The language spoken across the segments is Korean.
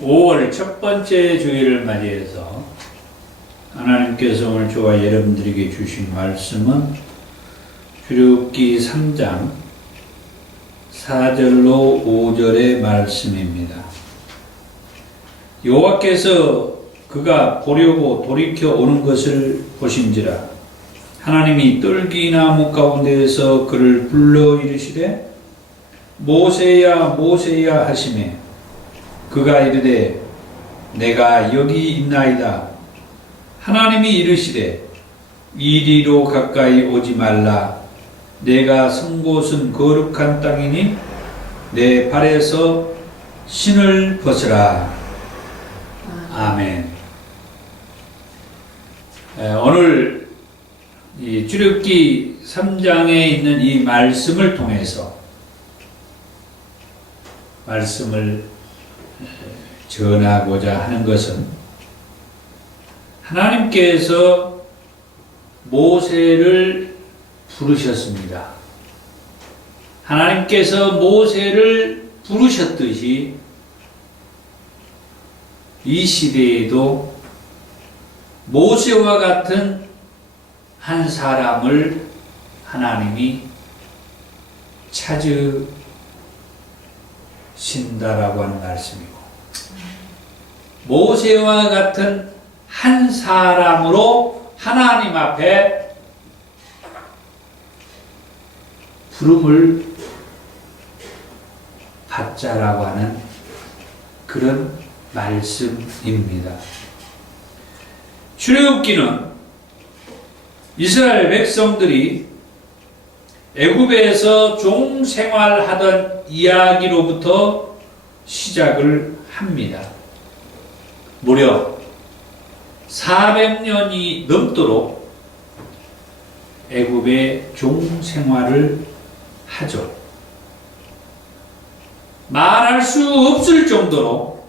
5월 첫 번째 주일을 맞이해서 하나님께서 오늘 저와 여러분들에게 주신 말씀은 출애굽기 3장 4절로 5절의 말씀입니다. 여호와께서 그가 보려고 돌이켜 오는 것을 보신지라 하나님이 뜰기나무 가운데에서 그를 불러 이르시되 모세야 모세야 하시매 그가 이르되 내가 여기 있나이다. 하나님이 이르시되 이리로 가까이 오지 말라. 내가 선 곳은 거룩한 땅이니 내 발에서 신을 벗으라. 아멘. 오늘 이 출애굽기 3장에 있는 이 말씀을 통해서 말씀을 전하고자 하는 것은 하나님께서 모세를 부르셨습니다. 하나님께서 모세를 부르셨듯이 이 시대에도 모세와 같은 한 사람을 하나님이 찾으신다라고 하는 말씀이고, 모세와 같은 한 사람으로 하나님 앞에 부름을 받자라고 하는 그런 말씀입니다. 출애굽기는 이스라엘 백성들이 애굽에서 종 생활하던 이야기로부터 시작을 합니다. 무려 400년이 넘도록 애굽의 종 생활을 하죠. 말할 수 없을 정도로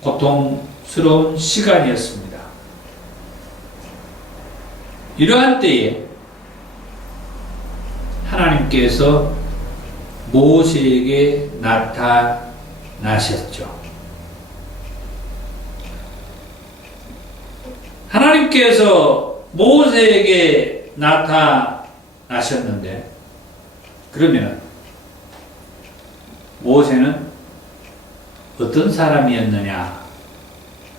고통스러운 시간이었습니다. 이러한 때에 하나님께서 모세에게 나타나셨죠. 하나님께서 모세에게 나타나셨는데, 그러면 모세는 어떤 사람이었느냐,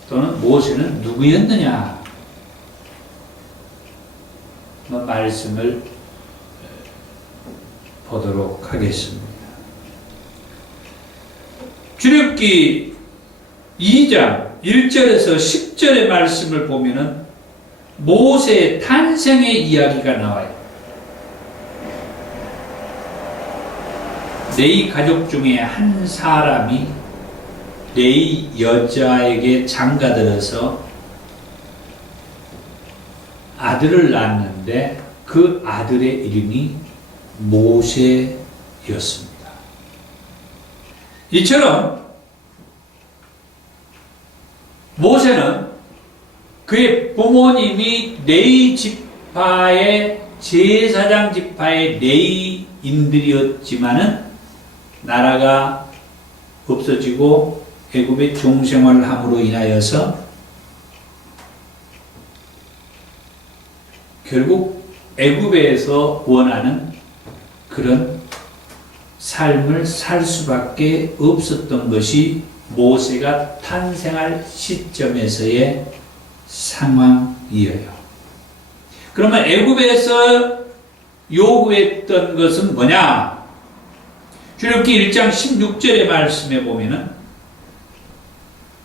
또는 모세는 누구였느냐, 말씀을 보도록 하겠습니다. 출애굽기 2장 1절에서 10절의 말씀을 보면은 모세의 탄생의 이야기가 나와요. 레위 가족 중에 한 사람이 레위 여자에게 장가들어서 아들을 낳았는데 그 아들의 이름이 모세였습니다. 이처럼 모세는 그의 부모님이 레위 지파의 제사장 지파의 레위인들이었지만은 나라가 없어지고 애굽의 종생활을 함으로 인하여서 결국 애굽에서 원하는 그런 삶을 살 수밖에 없었던 것이 모세가 탄생할 시점에서의 상황이에요. 그러면 애굽에서 요구했던 것은 뭐냐? 출애굽기 1장 16절의 말씀에 보면은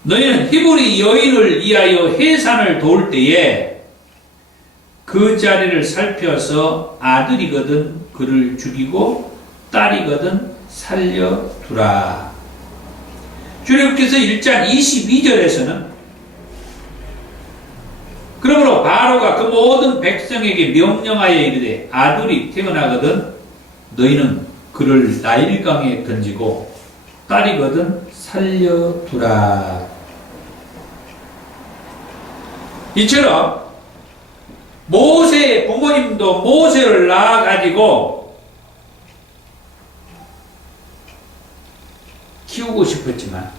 너희는 히브리 여인을 위하여 해산을 도울 때에 그 자리를 살펴서 아들이거든 그를 죽이고 딸이거든 살려두라. 출애굽기서 1장 22절에서는 그러므로 바로가 그 모든 백성에게 명령하여 이르되 아들이 태어나거든 너희는 그를 나일강에 던지고 딸이거든 살려두라. 이처럼 모세의 부모님도 모세를 낳아가지고 키우고 싶었지만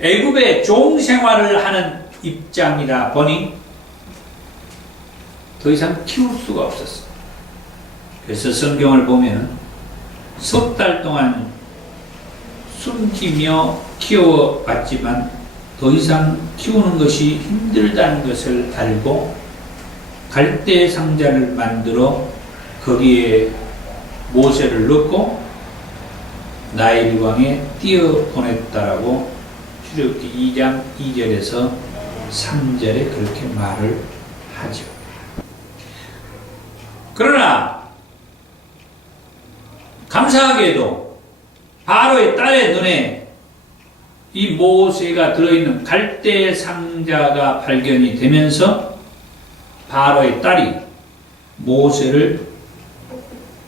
애굽의 종 생활을 하는 입장이다 보니 더 이상 키울 수가 없었어. 그래서 성경을 보면 석 달 동안 숨기며 키워왔지만 더 이상 키우는 것이 힘들다는 것을 알고 갈대 상자를 만들어 거기에 모세를 넣고 나일 강에 띄어 보냈다라고 출애굽기 2장 2절에서 3절에 그렇게 말을 하죠. 그러나 감사하게도 바로의 딸의 눈에 이 모세가 들어있는 갈대 상자가 발견이 되면서 바로의 딸이 모세를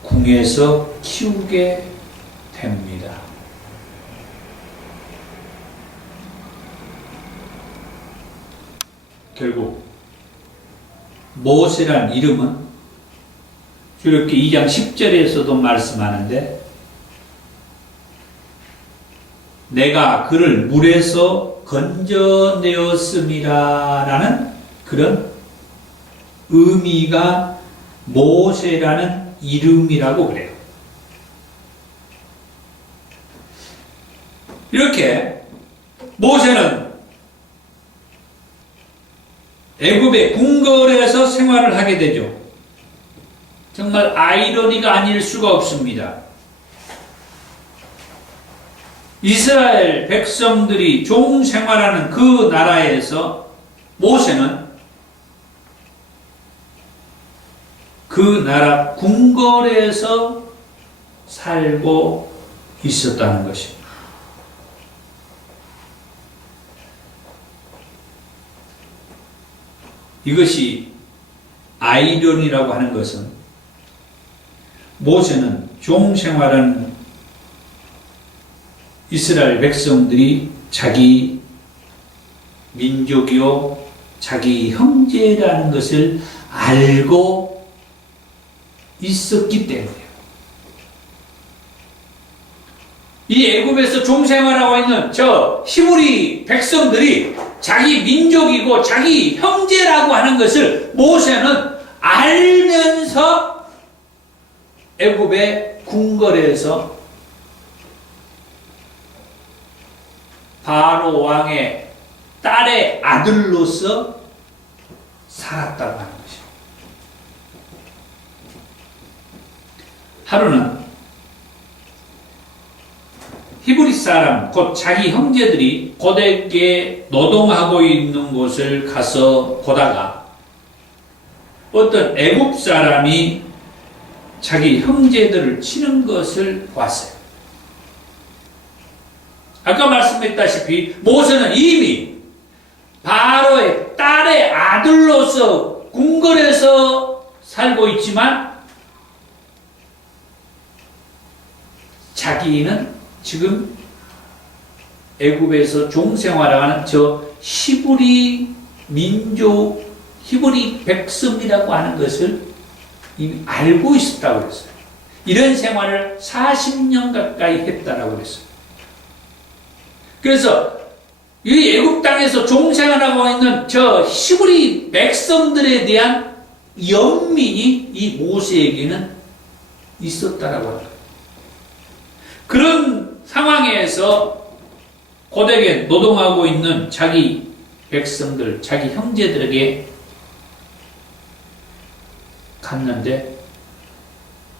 궁에서 키우게 됩니다. 결국 모세란 이름은 출애굽기 2장 10절에서도 말씀하는데 내가 그를 물에서 건져내었음이라 라는 그런 의미가 모세라는 이름이라고 그래요. 이렇게 모세는 애굽의 궁궐에서 생활을 하게 되죠. 정말 아이러니가 아닐 수가 없습니다. 이스라엘 백성들이 종 생활하는 그 나라에서 모세는 그 나라 궁궐에서 살고 있었다는 것입니다. 이것이 아이러니라고 하는 것은 모세는 종 생활하는 이스라엘 백성들이 자기 민족이요 자기 형제라는 것을 알고 있었기 때문이에요. 이 애굽에서 종 생활하고 있는 저 히브리 백성들이 자기 민족이고 자기 형제라고 하는 것을 모세는 알면서 애굽의 궁궐에서 바로 왕의 딸의 아들로서 살았다고 하는 것이죠. 하루는 히브리 사람 곧 자기 형제들이 고되게 노동하고 있는 곳을 가서 보다가 어떤 애굽 사람이 자기 형제들을 치는 것을 봤어요. 아까 말씀했다시피 모세는 이미 바로의 딸의 아들로서 궁궐에서 살고 있지만 자기는 지금 애굽에서 종생활하는 저 히브리 민족, 히브리 백성이라고 하는 것을 이미 알고 있었다고 그랬어요. 이런 생활을 40년 가까이 했다라고 그랬어요. 그래서 이 애굽 땅에서 종생활하고 있는 저 히브리 백성들에 대한 연민이 이 모세에게는 있었다라고 합니다. 그런 상황에서 고되게 노동하고 있는 자기 백성들, 자기 형제들에게 갔는데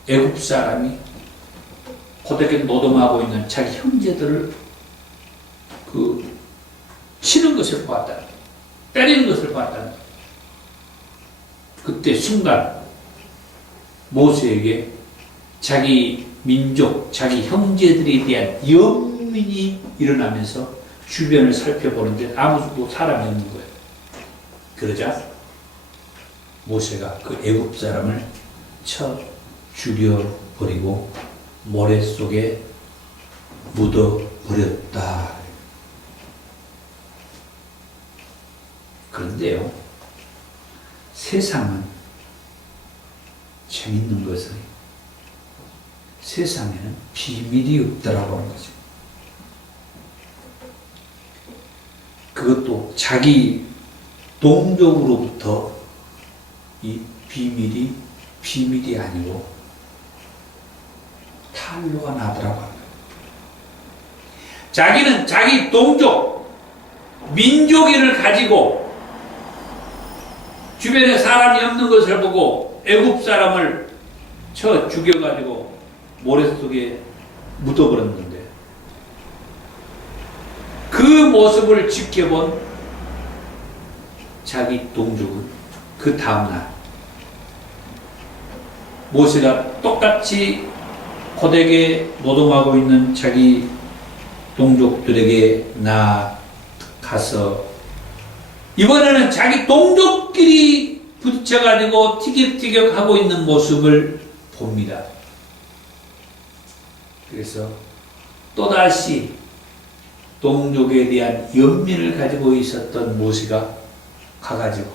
애굽 사람이 고되게 노동하고 있는 자기 형제들을 치는 것을 보았다. 때리는 것을 보았다. 그때 순간 모세에게 자기 민족, 자기 형제들에 대한 연민이 일어나면서 주변을 살펴보는데 아무도 사람이 없는 거예요. 그러자 모세가 그 애굽 사람을 쳐 죽여버리고 모래 속에 묻어버렸다. 그런데요, 세상은 재밌는 것은 세상에는 비밀이 없다라고 하는 거죠. 그것도 자기 동족으로부터 이 비밀이 아니고 탄로가 나더라고 합니다. 자기는 자기 동족, 민족인을 가지고 주변에 사람이 없는 것을 보고 애굽 사람을 쳐 죽여가지고 모래 속에 묻어버렸는데 그 모습을 지켜본 자기 동족은 그 다음날 모세가 똑같이 고되게 노동하고 있는 자기 동족들에게 나가서 이번에는 자기 동족끼리 부딪혀가지고 티격태격 하고 있는 모습을 봅니다. 그래서 또다시 동족에 대한 연민을 가지고 있었던 모세가 가가지고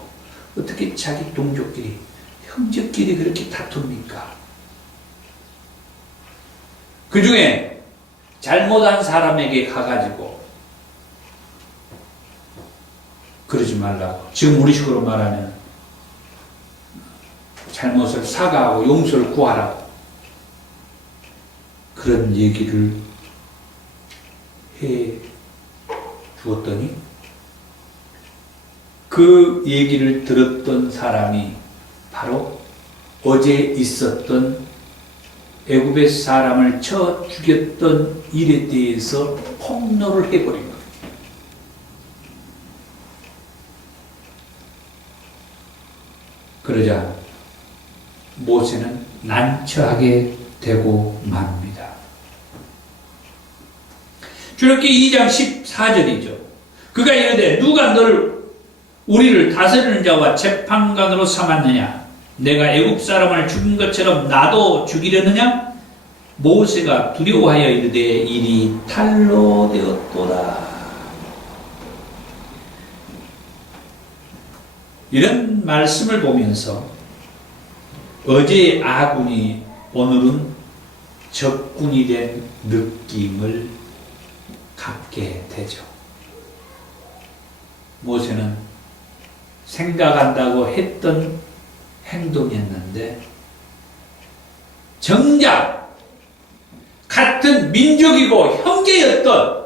어떻게 자기 동족끼리 형제끼리 그렇게 다툽니까? 그 중에 잘못한 사람에게 가가지고 그러지 말라고, 지금 우리식으로 말하면 잘못을 사과하고 용서를 구하라고 그런 얘기를 해 주었더니 그 얘기를 들었던 사람이 바로 어제 있었던 애굽의 사람을 쳐 죽였던 일에 대해서 폭로를 해버린 거예요. 그러자 모세는 난처하게 되고 맙니다. 출애굽기 2장 14절이죠. 그가 이르되 누가 너를 우리를 다스리는 자와 재판관으로 삼았느냐? 내가 애굽 사람을 죽인 것처럼 나도 죽이려느냐? 모세가 두려워하여 이르되 일이 탈로 되었도다. 이런 말씀을 보면서 어제의 아군이 오늘은 적군이 된 느낌을 갖게 되죠. 모세는 생각한다고 했던 행동이었는데 정작 같은 민족이고 형제였던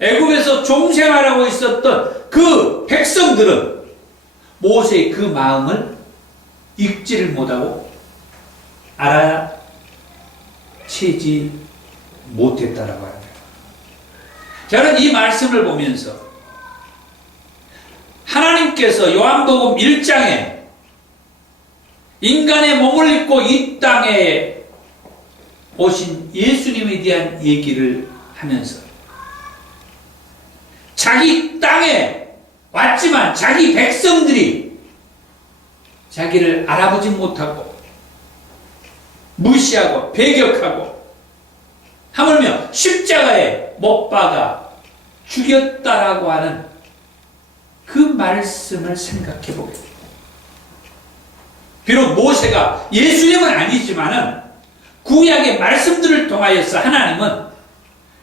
애굽에서 종생활하고 있었던 그 백성들은 모세의 그 마음을 읽지를 못하고 알아채지 못했다라고 합니다. 저는 이 말씀을 보면서 하나님께서 요한복음 1장에 인간의 몸을 입고 이 땅에 오신 예수님에 대한 얘기를 하면서 자기 땅에 왔지만 자기 백성들이 자기를 알아보지 못하고 무시하고 배격하고 하물며 십자가에 못 박아 죽였다라고 하는 그 말씀을 생각해 보게 됩니다. 비록 모세가 예수님은 아니지만은 구약의 말씀들을 통하여서 하나님은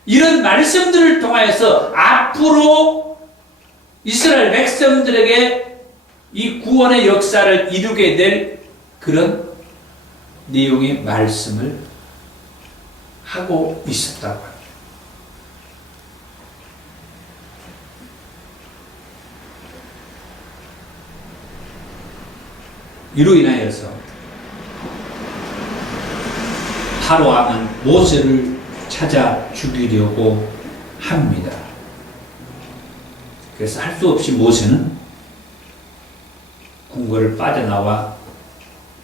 이런 말씀들을 통하여서 앞으로 이스라엘 백성들에게 이 구원의 역사를 이루게 될 그런 내용의 말씀을 하고 있었다고 합니다. 이로 인하여서 파로 왕은 모세를 찾아 죽이려고 합니다. 그래서 할 수 없이 모세는 궁궐을 빠져나와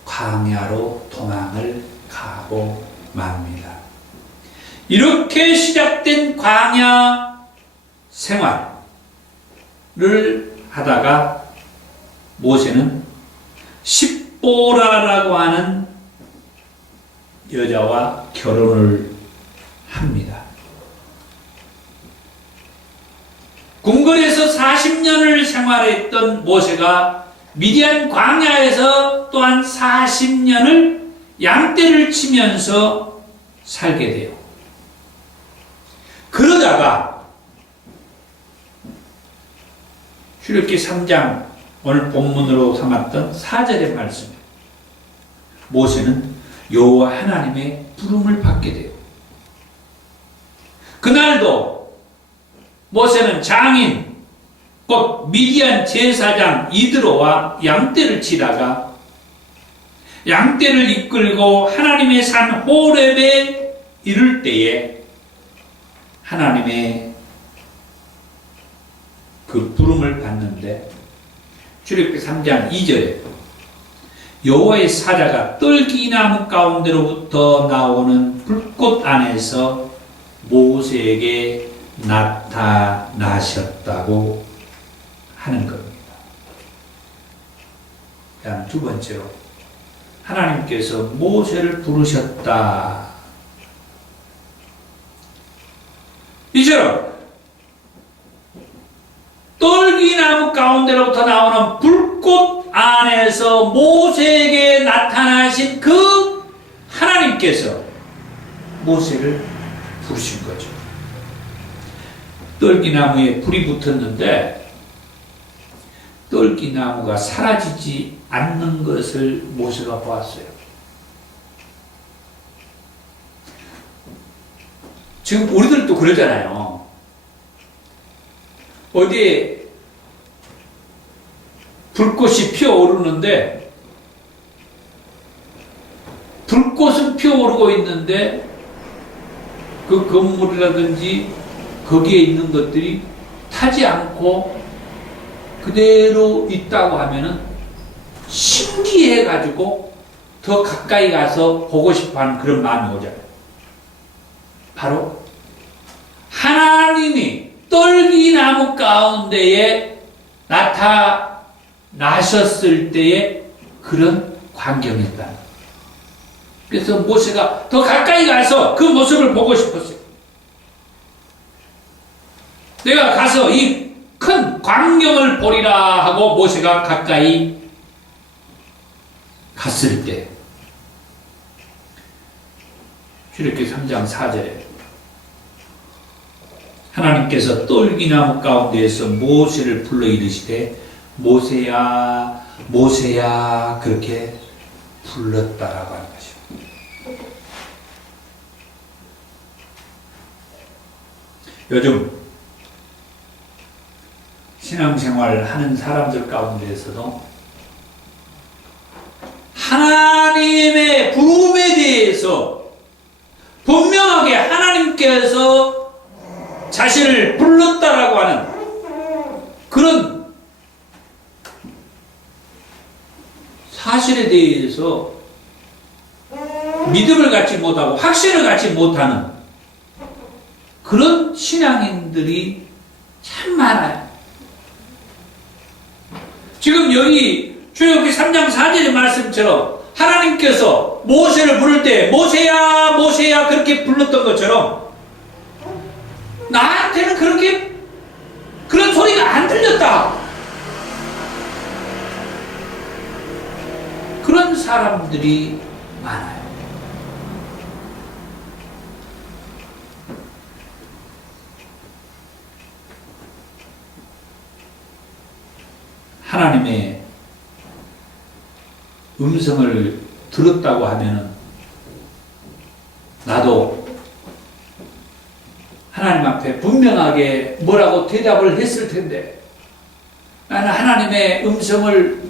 광야로 도망을 가고 맙니다. 이렇게 시작된 광야 생활을 하다가 모세는 십보라라고 하는 여자와 결혼을 합니다. 궁궐에서 40년을 생활했던 모세가 미디안 광야에서 또한 40년을 양떼를 치면서 살게 돼요. 그러다가 출애굽기 3장 오늘 본문으로 삼았던 4절의 말씀입니다. 모세는 여호와 하나님의 부름을 받게 돼요. 그날도 모세는 장인 곧 미디안 제사장 이드로와 양떼를 치다가 양떼를 이끌고 하나님의 산 호렙에 이를 때에 하나님의 그 부름을 받는데 출애굽기 3장 2절에 여호와의 사자가 떨기나무 가운데로부터 나오는 불꽃 안에서 모세에게 나타나셨다고 하는 겁니다. 그다음 두 번째로 하나님께서 모세를 부르셨다. 이처럼 떨기나무 가운데로부터 나오는 불꽃 안에서 모세에게 나타나신 그 하나님께서 모세를 부르신 거죠. 떨기나무에 불이 붙었는데 떨기나무가 사라지지 않는 것을 모세가 보았어요. 지금 우리들도 그러잖아요. 어디에 불꽃이 피어오르는데 불꽃은 피어오르고 있는데 그 건물이라든지 거기에 있는 것들이 타지 않고 그대로 있다고 하면은 신기해가지고 더 가까이 가서 보고 싶어하는 그런 마음이 오잖아요. 바로 하나님이 떨기나무 가운데에 나타나셨을 때의 그런 광경이었다. 그래서 모세가 더 가까이 가서 그 모습을 보고 싶었어요. 내가 가서 이 큰 광경을 보리라 하고 모세가 가까이 갔을 때 출애굽기 3장 4절에 하나님께서 떨기나무 가운데에서 모세를 불러 이르시되 모세야 모세야 그렇게 불렀다라고 하는 것이죠. 요즘 신앙생활 하는 사람들 가운데에서도 하나님의 부름에 대해서 분명하게 하나님께서 자신을 불렀다라고 하는 그런 사실에 대해서 믿음을 갖지 못하고 확신을 갖지 못하는 그런 신앙인들이 참 많아요. 지금 여기 출애굽기 3장 4절의 말씀처럼 하나님께서 모세를 부를 때 모세야 모세야 그렇게 불렀던 것처럼 나한테는 그렇게 그런 소리가 안 들렸다. 그런 사람들이 많아요. 하나님의 음성을 들었다고 하면은 나도 하나님 앞에 분명하게 뭐라고 대답을 했을 텐데 나는 하나님의 음성을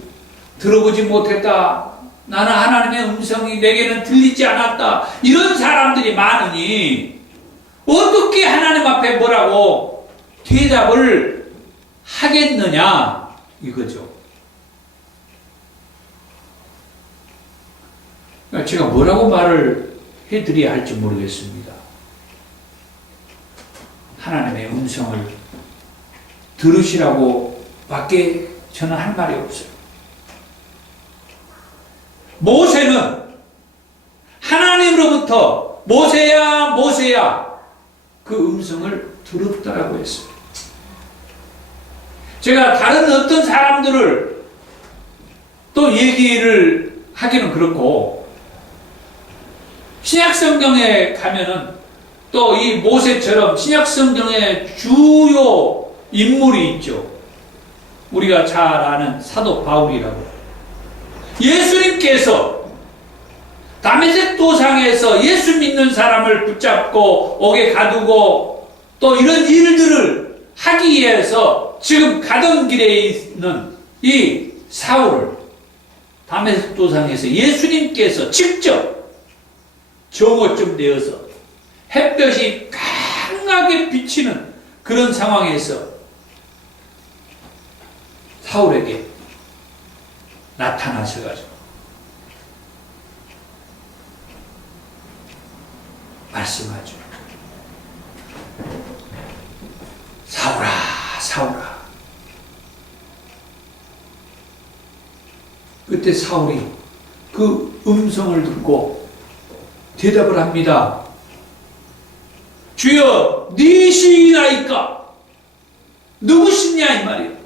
들어보지 못했다. 나는 하나님의 음성이 내게는 들리지 않았다. 이런 사람들이 많으니 어떻게 하나님 앞에 뭐라고 대답을 하겠느냐 이거죠. 제가 뭐라고 말을 해드려야 할지 모르겠습니다. 하나님의 음성을 들으시라고 밖에 저는 할 말이 없어요. 모세는 하나님으로부터 모세야 모세야 그 음성을 들었다라고 했어요. 제가 다른 어떤 사람들을 또 얘기를 하기는 그렇고 신약성경에 가면은 또 이 모세처럼 신약성경의 주요 인물이 있죠. 우리가 잘 아는 사도 바울이라고. 예수님께서 다메섹 도상에서 예수 믿는 사람을 붙잡고 옥에 가두고 또 이런 일들을 하기 위해서 지금 가던 길에 있는 이 사울을 다메섹 도상에서 예수님께서 직접 정오쯤 되어서 햇볕이 강하게 비치는 그런 상황에서 사울에게 나타나셔가지고 말씀하죠. 사울아, 사울아. 그때 사울이 그 음성을 듣고 대답을 합니다. 주여, 네 시이나이까? 누구시냐 이 말이에요.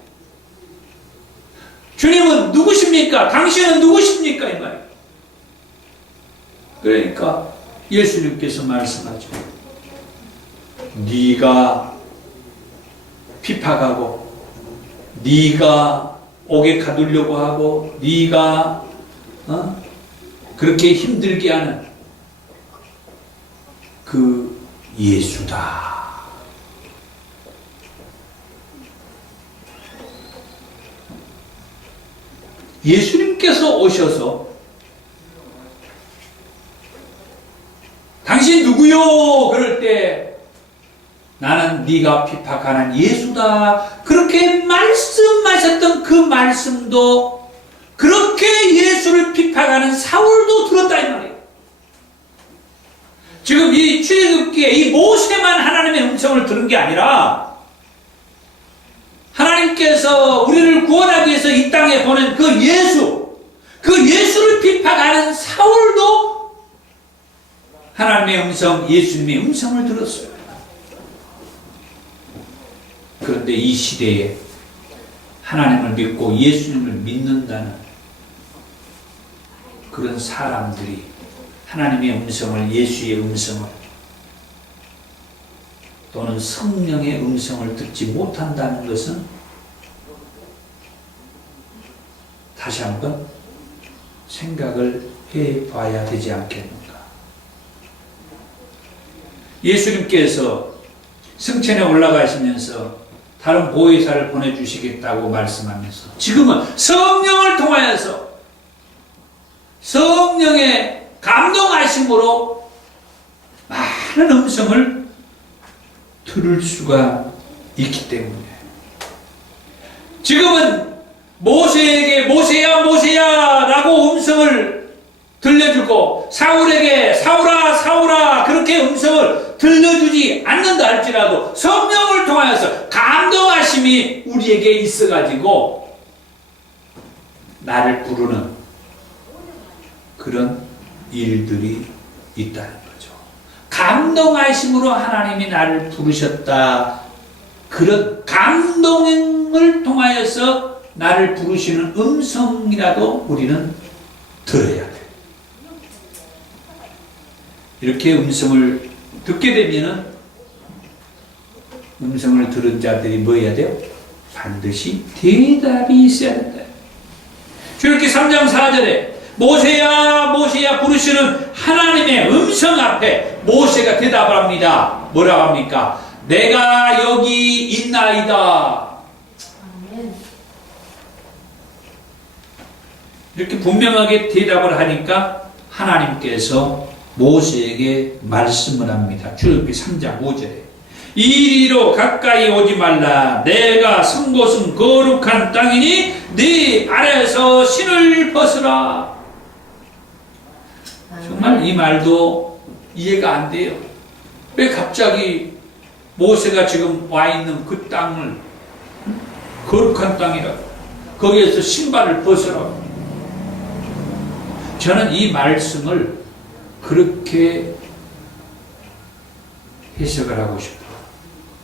주님은 누구십니까? 당신은 누구십니까? 이 말이에요. 그러니까 예수님께서 말씀하죠. 네가 핍박하고 네가 옥에 가두려고 하고 네가 그렇게 힘들게 하는 그 예수다. 예수님께서 오셔서 당신 누구요? 그럴 때 나는 네가 핍박하는 예수다. 그렇게 말씀하셨던 그 말씀도 그렇게 예수를 핍박하는 사울도 들었다 이 말이에요. 지금 이 출애굽기에 이 모세만 하나님의 음성을 들은 게 아니라 하나님께서 우리를 구원하기 위해서 이 땅에 보낸 그 예수를 핍박하는 사울도 하나님의 음성, 예수님의 음성을 들었어요. 그런데 이 시대에 하나님을 믿고 예수님을 믿는다는 그런 사람들이 하나님의 음성을, 예수의 음성을 또는 성령의 음성을 듣지 못한다는 것은 다시 한번 생각을 해봐야 되지 않겠는가. 예수님께서 승천에 올라가시면서 다른 보혜사를 보내주시겠다고 말씀하면서 지금은 성령을 통하여서 성령의 감동하심으로 많은 음성을 들을 수가 있기 때문에 지금은 모세에게 모세야 모세야 라고 음성을 들려주고 사울에게 사울아 사울아 그렇게 음성을 들려주지 않는다 할지라도 성령을 통하여서 감동하심이 우리에게 있어가지고 나를 부르는 그런 일들이 있다는 거죠. 감동하심으로 하나님이 나를 부르셨다. 그런 감동을 통하여서 나를 부르시는 음성이라도 우리는 들어야 돼. 이렇게 음성을 듣게 되면은 음성을 들은 자들이 뭐 해야 돼요? 반드시 대답이 있어야 된다. 출애굽기 3장 4절에 모세야 모세야 부르시는 하나님의 음성 앞에 모세가 대답을 합니다. 뭐라고 합니까? 내가 여기 있나이다. 이렇게 분명하게 대답을 하니까 하나님께서 모세에게 말씀을 합니다. 출애굽기 3장 5절에 이리로 가까이 오지 말라. 내가 선 곳은 거룩한 땅이니 네 발에서 신을 벗으라. 정말 이 말도 이해가 안 돼요. 왜 갑자기 모세가 지금 와 있는 그 땅을 거룩한 땅이라고 거기에서 신발을 벗으라고. 저는 이 말씀을 그렇게 해석을 하고 싶어요.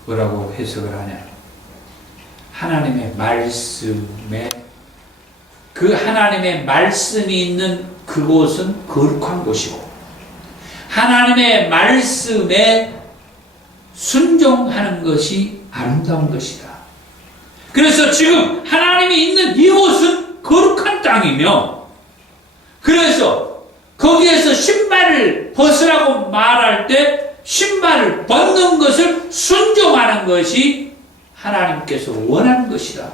뭐라고 해석을 하냐? 하나님의 말씀에 그 하나님의 말씀이 있는 그곳은 거룩한 곳이고 하나님의 말씀에 순종하는 것이 아름다운 것이다. 그래서 지금 하나님이 있는 이곳은 거룩한 땅이며, 그래서 거기에서 신발을 벗으라고 말할 때 신발을 벗는 것을 순종하는 것이 하나님께서 원하는 것이다.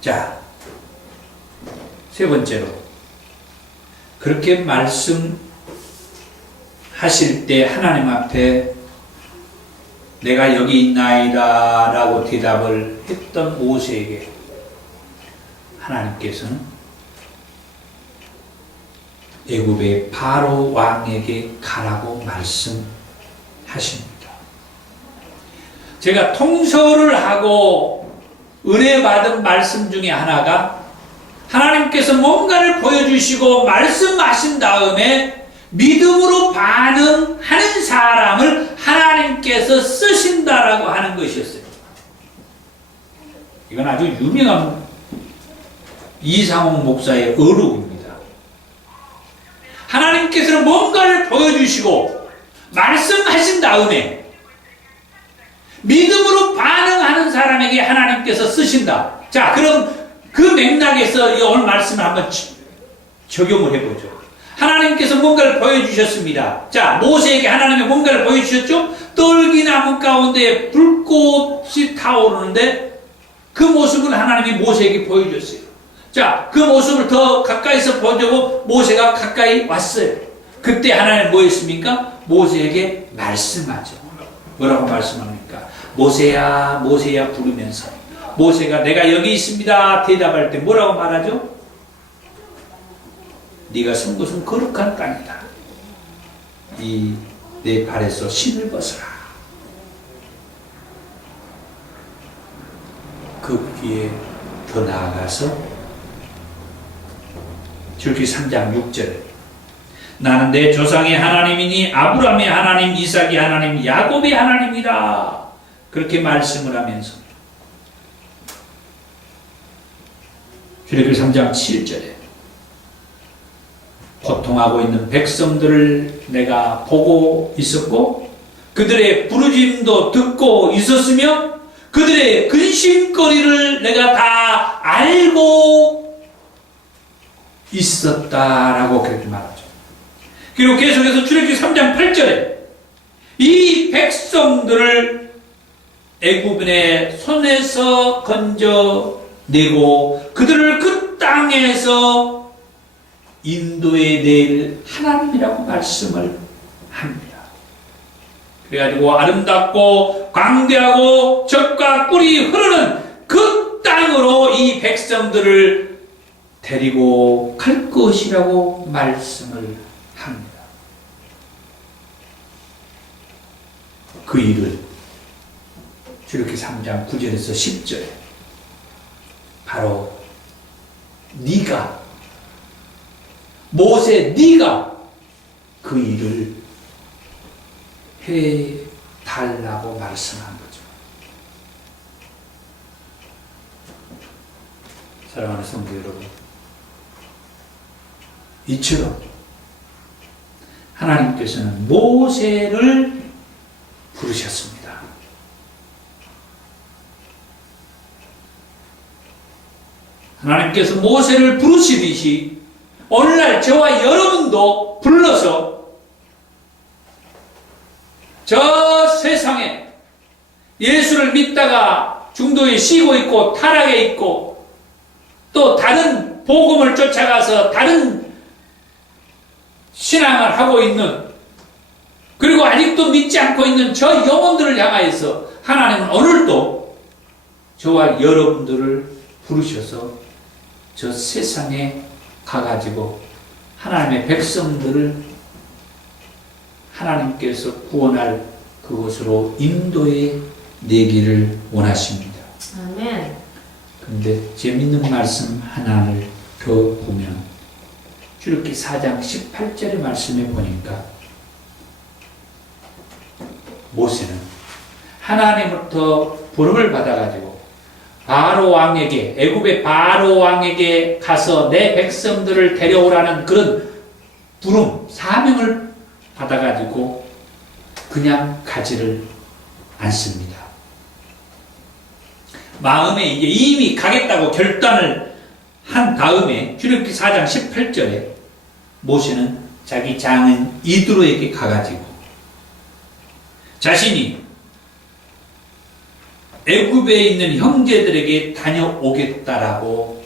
자, 세 번째로, 그렇게 말씀하실 때 하나님 앞에 내가 여기 있나이다 라고 대답을 했던 모세에게 하나님께서는 애굽의 바로 왕에게 가라고 말씀하십니다. 제가 통솔을 하고 은혜 받은 말씀 중에 하나가, 하나님께서 뭔가를 보여주시고 말씀하신 다음에 믿음으로 반응하는 사람을 하나님께서 쓰신다라고 하는 것이었어요. 이건 아주 유명한 이상홍 목사의 어록입니다. 하나님께서는 뭔가를 보여주시고 말씀하신 다음에 믿음으로 반응하는 사람에게 하나님께서 쓰신다. 자, 그럼 그 맥락에서 이 오늘 말씀을 한번 적용을 해보죠. 하나님께서 뭔가를 보여주셨습니다. 자, 모세에게 하나님이 뭔가를 보여주셨죠? 떨기나무 가운데 불꽃이 타오르는데 그 모습을 하나님이 모세에게 보여줬어요. 자, 그 모습을 더 가까이서 보려고 모세가 가까이 왔어요. 그때 하나님은 뭐 했습니까? 모세에게 말씀하죠. 뭐라고 말씀합니까? 모세야, 모세야 부르면서 모세가 내가 여기 있습니다 대답할 때 뭐라고 말하죠? 네가 선 곳은 거룩한 땅이다. 이 내 발에서 신을 벗어라. 그 뒤에 더 나아가서 출애굽기 3장 6절에 나는 내 조상의 하나님이니 아브라함의 하나님, 이삭의 하나님, 야곱의 하나님이다. 그렇게 말씀을 하면서 출애굽기 3장 7절에 고통하고 있는 백성들을 내가 보고 있었고 그들의 부르짖음도 듣고 있었으며 그들의 근심거리를 내가 다 알고 있었다라고 그렇게 말하죠. 그리고 계속해서 출애굽기 3장 8절에 이 백성들을 애굽인의 손에서 건져내고 그들을 그 땅에서 인도해 낼 하나님이라고 말씀을 합니다. 그래가지고 아름답고 광대하고 젖과 꿀이 흐르는 그 땅으로 이 백성들을 데리고 갈 것이라고 말씀을 합니다. 그 일을 출애굽기 3장 9절에서 10절에 바로 네가 모세 네가 그 일을 해달라고 말씀한 거죠. 사랑하는 성도 여러분, 이처럼 하나님께서는 모세를 부르셨습니다. 하나님께서 모세를 부르시듯이 오늘날 저와 여러분도 불러서 저 세상에 예수를 믿다가 중도에 쉬고 있고 타락해 있고 또 다른 복음을 쫓아가서 다른 신앙을 하고 있는 그리고 아직도 믿지 않고 있는 저 영혼들을 향하여서 하나님은 오늘도 저와 여러분들을 부르셔서 저 세상에 가가지고 하나님의 백성들을 하나님께서 구원할 그곳으로 인도해 내기를 원하십니다. 아멘. 그런데 재밌는 말씀 하나를 더 보면 출애굽기 4장 18절의 말씀에 보니까 모세는 하나님으로부터 부름을 받아가지고 바로 왕에게 애굽의 바로 왕에게 가서 내 백성들을 데려오라는 그런 부름 사명을 받아가지고 그냥 가지를 않습니다. 마음에 이제 이미 가겠다고 결단을 한 다음에 출애굽기 4장 18절에 모세는 자기 장인 이드로에게 가가지고 자신이 애굽에 있는 형제들에게 다녀오겠다라고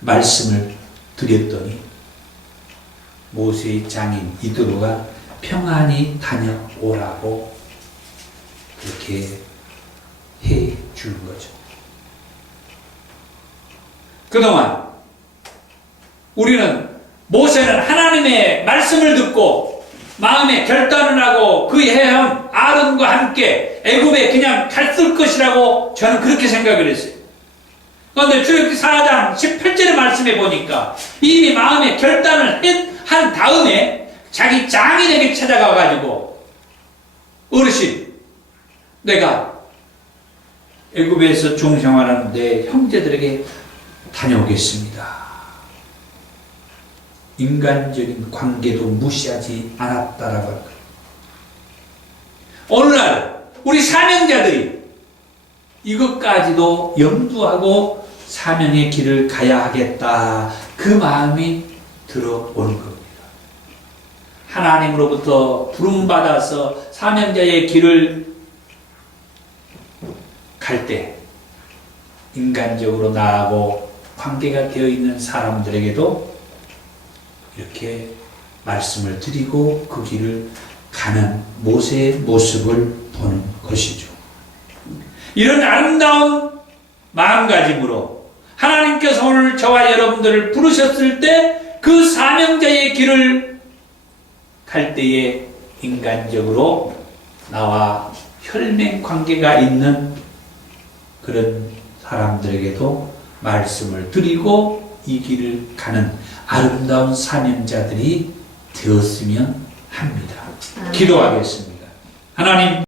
말씀을 드렸더니 모세의 장인 이드로가 평안히 다녀오라고 그렇게 해 준 거죠. 그동안 우리는 모세는 하나님의 말씀을 듣고 마음에 결단을 하고 그 해온 아론과 함께 애굽에 그냥 갔을 것이라고 저는 그렇게 생각을 했어요. 그런데 출애굽기 4장 18절의 말씀에 보니까 이미 마음에 결단을 한 다음에 자기 장인에게 찾아가 가지고 어르신, 내가 애굽에서 종생활하는 내 형제들에게 다녀오겠습니다. 인간적인 관계도 무시하지 않았다라고 할 거예요. 오늘날 우리 사명자들이 이것까지도 염두하고 사명의 길을 가야 하겠다, 그 마음이 들어오는 겁니다. 하나님으로부터 부름받아서 사명자의 길을 갈 때 인간적으로 나하고 관계가 되어 있는 사람들에게도 이렇게 말씀을 드리고 그 길을 가는 모세의 모습을 보는 것이죠. 이런 아름다운 마음가짐으로 하나님께서 오늘 저와 여러분들을 부르셨을 때 그 사명자의 길을 갈 때에 인간적으로 나와 혈맹 관계가 있는 그런 사람들에게도 말씀을 드리고 이 길을 가는 아름다운 사명자들이 되었으면 합니다. 기도하겠습니다. 하나님,